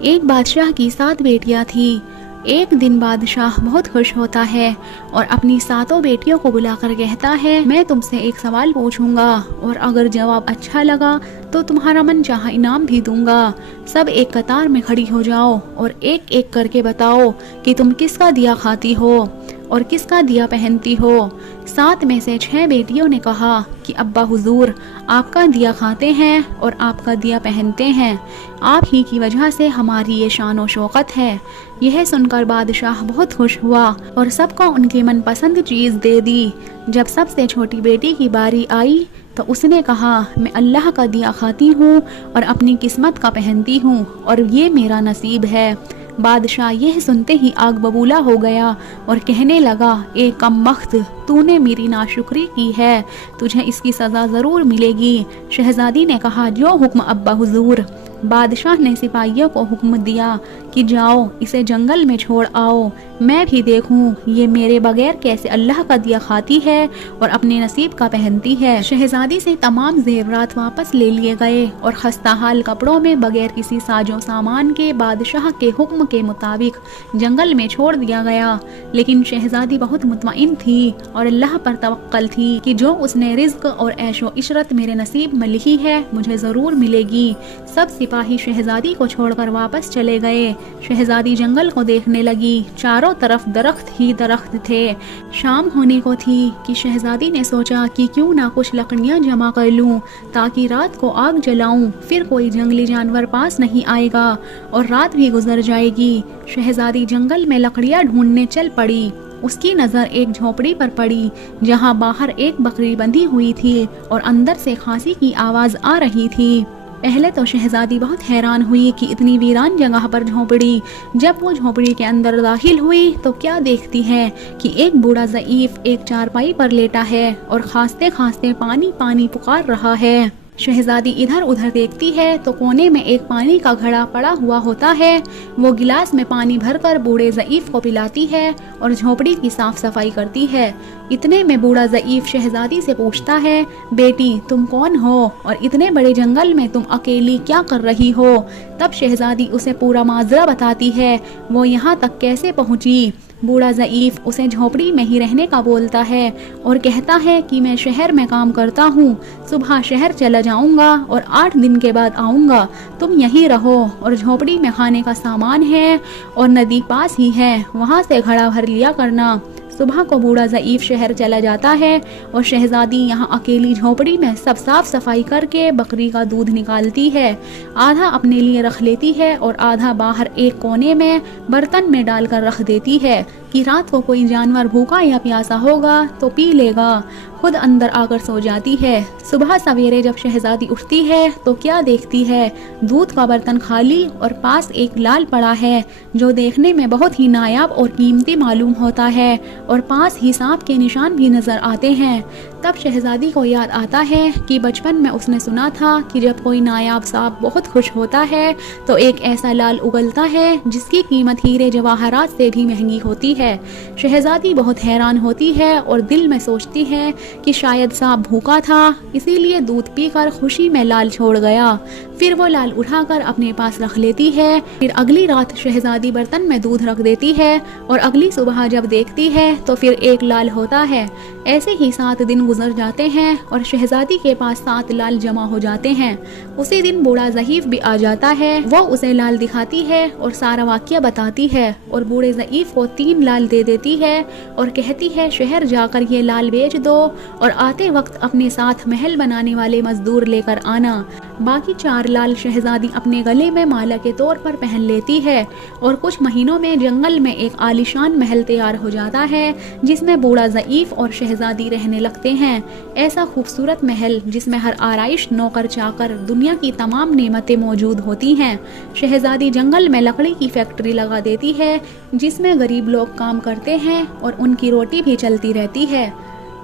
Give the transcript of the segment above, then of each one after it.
ایک بادشاہ کی 7 بیٹیاں تھیں۔ ایک دن بادشاہ بہت خوش ہوتا ہے اور اپنی 7 بیٹیوں کو بلا کر کہتا ہے، میں تم سے ایک سوال پوچھوں گا اور اگر جواب اچھا لگا تو تمہارا من چاہا انعام بھی دوں گا۔ سب ایک قطار میں کھڑی ہو جاؤ اور ایک ایک کر کے بتاؤ کہ تم کس کا دیا کھاتی ہو اور کس کا دیا پہنتی ہو۔ 7 میں سے 6 بیٹیوں نے کہا کہ ابا حضور، آپ کا دیا کھاتے ہیں اور آپ کا دیا پہنتے ہیں، آپ ہی کی وجہ سے ہماری یہ شان و شوکت ہے۔ یہ سن کر بادشاہ بہت خوش ہوا اور سب کو ان کی من پسند چیز دے دی۔ جب سب سے چھوٹی بیٹی کی باری آئی تو اس نے کہا، میں اللہ کا دیا کھاتی ہوں اور اپنی قسمت کا پہنتی ہوں اور یہ میرا نصیب ہے۔ بادشاہ یہ سنتے ہی آگ ببولا ہو گیا اور کہنے لگا، اے کم بخت، تو نے میری ناشکری کی ہے، تجھے اس کی سزا ضرور ملے گی۔ شہزادی نے کہا، جو حکم ابا حضور۔ بادشاہ نے سپاہیوں کو حکم دیا کہ جاؤ اسے جنگل میں چھوڑ آؤ، میں بھی دیکھوں یہ میرے بغیر کیسے اللہ کا دیا کھاتی ہے اور اپنے نصیب کا پہنتی ہے۔ شہزادی سے تمام زیورات واپس لے لیے گئے اور خستہ حال کپڑوں میں بغیر کسی ساز و سامان کے بادشاہ کے حکم کے مطابق جنگل میں چھوڑ دیا گیا۔ لیکن شہزادی بہت مطمئن تھی اور اللہ پر توکل تھی کہ جو اس نے رزق اور عیش و عشرت میرے نصیب میں لکھی ہے مجھے ضرور ملے گی۔ سب سپاہی شہزادی کو چھوڑ کر واپس چلے گئے۔ شہزادی جنگل کو دیکھنے لگی، چاروں طرف درخت ہی درخت تھے۔ شام ہونے کو تھی کہ شہزادی نے سوچا کہ کیوں نہ کچھ لکڑیاں جمع کر لوں تاکہ رات کو آگ جلاؤں، پھر کوئی جنگلی جانور پاس نہیں آئے گا اور رات بھی گزر جائے گی۔ شہزادی جنگل میں لکڑیاں ڈھونڈنے چل پڑی۔ اس کی نظر ایک جھونپڑی پر پڑی جہاں باہر ایک بکری بندھی ہوئی تھی اور اندر سے کھانسی کی آواز آ رہی تھی۔ پہلے تو شہزادی بہت حیران ہوئی کہ اتنی ویران جگہ پر جھونپڑی۔ جب وہ جھونپڑی کے اندر داخل ہوئی تو کیا دیکھتی ہے کہ ایک بوڑھا ضعیف ایک چارپائی پر لیٹا ہے اور کھانستے کھانستے پانی پانی پکار رہا ہے۔ شہزادی ادھر ادھر دیکھتی ہے تو کونے میں ایک پانی کا گھڑا پڑا ہوا ہوتا ہے۔ وہ گلاس میں پانی بھر کر بوڑھے ضعیف کو پلاتی ہے اور جھونپڑی کی صاف صفائی کرتی ہے۔ اتنے میں بوڑھا ضعیف شہزادی سے پوچھتا ہے، بیٹی تم کون ہو اور اتنے بڑے جنگل میں تم اکیلی کیا کر رہی ہو؟ تب شہزادی اسے پورا ماجرا بتاتی ہے، وہ یہاں تک کیسے پہنچی۔ بوڑھا ضعیف اسے جھونپڑی میں ہی رہنے کا بولتا ہے اور کہتا ہے کہ میں شہر میں کام کرتا ہوں، صبح شہر چلا جاؤں گا اور 8 دن کے بعد آؤں گا، تم یہیں رہو اور جھونپڑی میں کھانے کا سامان ہے اور ندی پاس ہی ہے، وہاں سے گھڑا بھر لیا کرنا۔ صبح کو بوڑھا ضعیف شہر چلا جاتا ہے اور شہزادی یہاں اکیلی جھونپڑی میں سب صاف صفائی کر کے بکری کا دودھ نکالتی ہے، آدھا اپنے لیے رکھ لیتی ہے اور آدھا باہر ایک کونے میں برتن میں ڈال کر رکھ دیتی ہے کہ رات کو کوئی جانور بھوکا یا پیاسا ہوگا تو پی لے گا۔ خود اندر آ کر سو جاتی ہے۔ صبح سویرے جب شہزادی اٹھتی ہے تو کیا دیکھتی ہے، دودھ کا برتن خالی اور پاس ایک لال پڑا ہے جو دیکھنے میں بہت ہی نایاب اور قیمتی معلوم ہوتا ہے اور پاس ہی سانپ کے نشان بھی نظر آتے ہیں۔ تب شہزادی کو یاد آتا ہے کہ بچپن میں اس نے سنا تھا کہ جب کوئی نایاب سانپ بہت خوش ہوتا ہے تو ایک ایسا لال اگلتا ہے جس کی قیمت ہیرے جواہرات سے بھی مہنگی ہوتی ہے۔ شہزادی بہت حیران ہوتی ہے اور دل میں سوچتی ہے کہ شاید سانپ بھوکا تھا اسی لیے دودھ پی کر خوشی میں لال چھوڑ گیا۔ پھر وہ لال اٹھا کر اپنے پاس رکھ لیتی ہے۔ پھر اگلی رات شہزادی برتن میں دودھ رکھ دیتی ہے اور اگلی صبح جب دیکھتی ہے تو پھر ایک لال ہوتا ہے۔ ایسے ہی 7 دن گزر جاتے ہیں اور شہزادی کے پاس 7 لال جمع ہو جاتے ہیں۔ اسی دن بوڑھا ضعیف بھی آ جاتا ہے، وہ اسے لال دکھاتی ہے اور سارا واقعہ بتاتی ہے اور بوڑھے ضعیف کو 3 لال دے دیتی ہے اور کہتی ہے شہر جا کر یہ لال بیچ دو اور آتے وقت اپنے ساتھ محل بنانے والے مزدور لے کر آنا۔ باقی 4 لال شہزادی اپنے گلے میں مالا کے طور پر پہن لیتی ہے اور کچھ مہینوں میں جنگل میں ایک عالیشان محل تیار ہو جاتا ہے جس میں بوڑھا ضعیف اور شہزادی رہنے لگتے ہیں۔ ایسا خوبصورت محل جس میں ہر آرائش، نوکر چاکر، دنیا کی تمام نعمتیں موجود ہوتی ہیں۔ شہزادی جنگل میں لکڑی کی فیکٹری لگا دیتی ہے جس میں غریب لوگ کام کرتے ہیں اور ان کی روٹی بھی چلتی رہتی ہے۔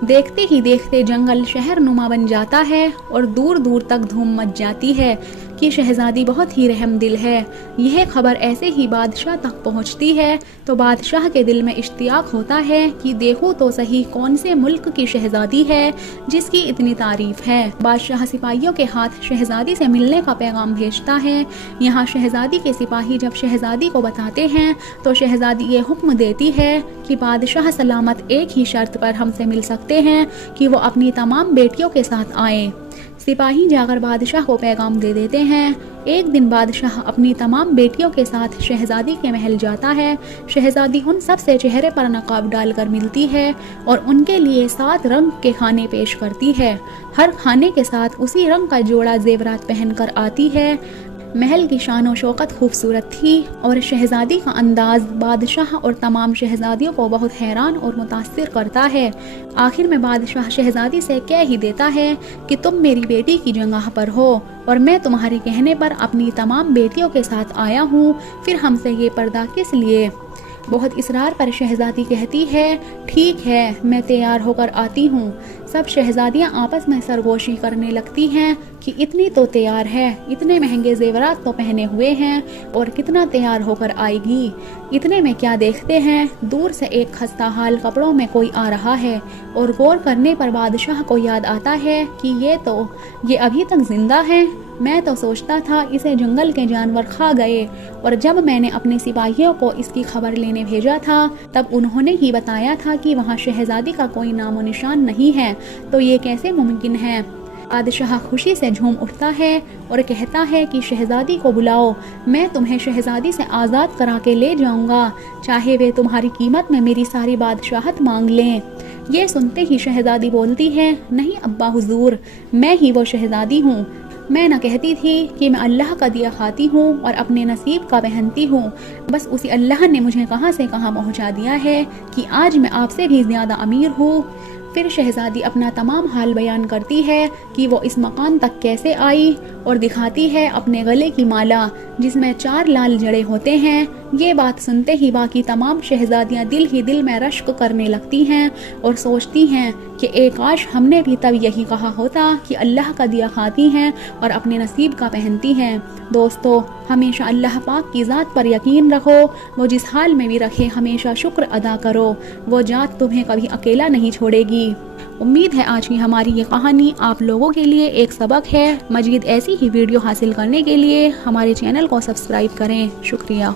دیکھتے ہی دیکھتے جنگل شہر نما بن جاتا ہے اور دور دور تک دھوم مچ جاتی ہے۔ کہ شہزادی بہت ہی رحم دل ہے۔ یہ خبر ایسے ہی بادشاہ تک پہنچتی ہے تو بادشاہ کے دل میں اشتیاق ہوتا ہے کہ دیکھو تو صحیح کون سے ملک کی شہزادی ہے جس کی اتنی تعریف ہے۔ بادشاہ سپاہیوں کے ہاتھ شہزادی سے ملنے کا پیغام بھیجتا ہے۔ یہاں شہزادی کے سپاہی جب شہزادی کو بتاتے ہیں تو شہزادی یہ حکم دیتی ہے کہ بادشاہ سلامت ایک ہی شرط پر ہم سے مل سکتے ہیں کہ وہ اپنی تمام بیٹیوں کے ساتھ آئیں۔ سپاہی جا کر بادشاہ کو پیغام دے دیتے ہیں۔ ایک دن بادشاہ اپنی تمام بیٹیوں کے ساتھ شہزادی کے محل جاتا ہے۔ شہزادی ان سب سے چہرے پر نقاب ڈال کر ملتی ہے اور ان کے لیے 7 رنگ کے کھانے پیش کرتی ہے۔ ہر کھانے کے ساتھ اسی رنگ کا جوڑا زیورات پہن کر آتی ہے۔ محل کی شان و شوکت خوبصورت تھی اور شہزادی کا انداز بادشاہ اور تمام شہزادیوں کو بہت حیران اور متاثر کرتا ہے۔ آخر میں بادشاہ شہزادی سے کہہ ہی دیتا ہے کہ تم میری بیٹی کی جگہ پر ہو اور میں تمہارے کہنے پر اپنی تمام بیٹیوں کے ساتھ آیا ہوں، پھر ہم سے یہ پردہ کس لیے؟ بہت اصرار پر شہزادی کہتی ہے ٹھیک ہے میں تیار ہو کر آتی ہوں۔ سب شہزادیاں آپس میں سرگوشی کرنے لگتی ہیں کہ اتنی تو تیار ہے، اتنے مہنگے زیورات تو پہنے ہوئے ہیں اور کتنا تیار ہو کر آئے گی۔ اتنے میں کیا دیکھتے ہیں دور سے ایک خستہ حال کپڑوں میں کوئی آ رہا ہے اور غور کرنے پر بادشاہ کو یاد آتا ہے کہ یہ ابھی تک زندہ ہے۔ میں تو سوچتا تھا اسے جنگل کے جانور کھا گئے، اور جب میں نے اپنے سپاہیوں کو اس کی خبر لینے بھیجا تھا تب انہوں نے ہی بتایا تھا کہ وہاں شہزادی کا کوئی نام و نشان نہیں ہے، تو یہ کیسے ممکن ہے؟ بادشاہ خوشی سے جھوم اٹھتا ہے اور کہتا ہے کہ شہزادی کو بلاؤ، میں تمہیں شہزادی سے آزاد کرا کے لے جاؤں گا، چاہے وہ تمہاری قیمت میں میری ساری بادشاہت مانگ لیں۔ یہ سنتے ہی شہزادی بولتی ہے نہیں ابا حضور، میں ہی وہ شہزادی ہوں۔ میں نہ کہتی تھی کہ میں اللہ کا دیا کھاتی ہوں اور اپنے نصیب کا پہنتی ہوں، بس اسی اللہ نے مجھے کہاں سے کہاں پہنچا دیا ہے کہ آج میں آپ سے بھی زیادہ امیر ہوں۔ پھر شہزادی اپنا تمام حال بیان کرتی ہے کہ وہ اس مقام تک کیسے آئی اور دکھاتی ہے اپنے گلے کی مالا جس میں 4 لال جڑے ہوتے ہیں۔ یہ بات سنتے ہی باقی تمام شہزادیاں دل ہی دل میں رشک کرنے لگتی ہیں اور سوچتی ہیں کہ ایک کاش ہم نے بھی تب یہی کہا ہوتا کہ اللہ کا دیا کھاتی ہیں اور اپنے نصیب کا پہنتی ہیں۔ دوستو، ہمیشہ اللہ پاک کی ذات پر یقین رکھو، وہ جس حال میں بھی رکھے ہمیشہ شکر ادا کرو، وہ ذات تمہیں کبھی اکیلا نہیں چھوڑے گی۔ امید ہے آج کی ہماری یہ کہانی آپ لوگوں کے لیے ایک سبق ہے۔ مزید ایسی ہی ویڈیو حاصل کرنے کے لیے ہمارے چینل کو سبسکرائب کریں۔ شکریہ۔